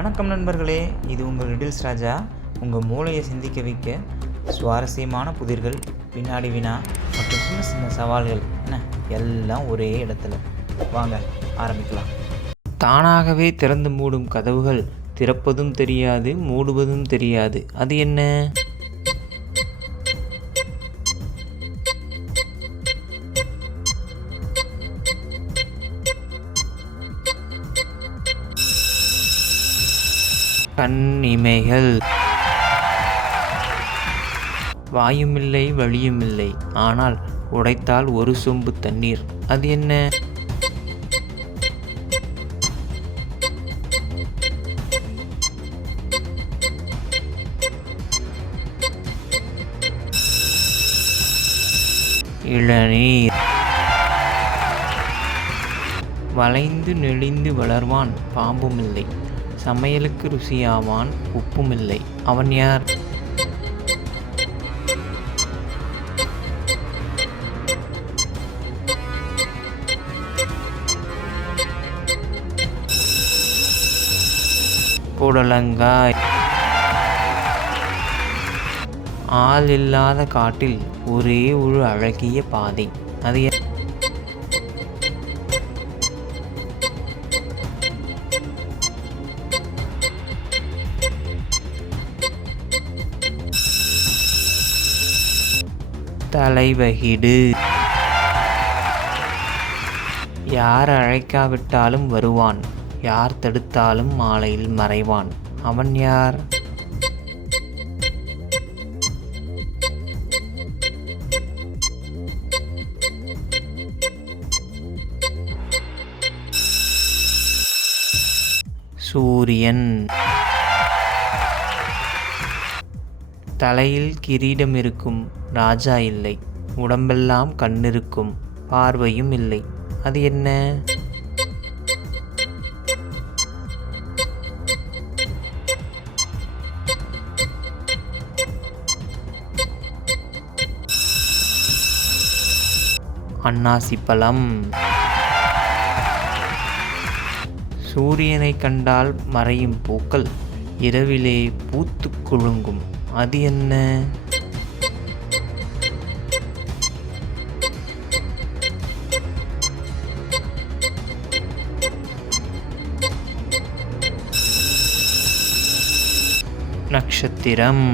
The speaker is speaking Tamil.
வணக்கம் நண்பர்களே, இது உங்கள் ரிடில்ஸ் ராஜா. உங்கள் மூளையை சிந்திக்க வைக்க சுவாரஸ்யமான புதிர்கள், வினாடி வினா மற்றும் சின்ன சின்ன சவால்கள் எல்லாம் ஒரே இடத்துல. வாங்க ஆரம்பிக்கலாம். தானாகவே திறந்து மூடும் கதவுகள் திறப்பதும் தெரியாது, மூடுவதும் தெரியாது. அது என்ன? கண் இமைகள். வாயுமில்லை, வழியுமில்லை, ஆனால் உடைத்தால் ஒரு சொம்பு தண்ணீர். அது என்ன? இளநீர். வளைந்து நெளிந்து வளர்வான், பாம்புமில்லை, சமையலுக்கு ருசியாவான், உப்புமில்லை. அவன் யார்? புடலங்காய். ஆள் இல்லாத காட்டில் ஒரே ஒரு அழகிய பாதை. அது தலைவகிடு. யார் அழைக்காவிட்டாலும் வருவான், யார் தடுத்தாலும் மாலையில் மறைவான். அவன் யார்? சூரியன். தலையில் கிரீடம் இருக்கும், ராஜா இல்லை, உடம்பெல்லாம் கண்ணிருக்கும், பார்வையும் இல்லை. அது என்ன? அன்னாசி பழம். சூரியனை கண்டால் மறையும் பூக்கள் இரவிலே பூத்து குலுங்கும். அது என்ன? நட்சத்திரம்.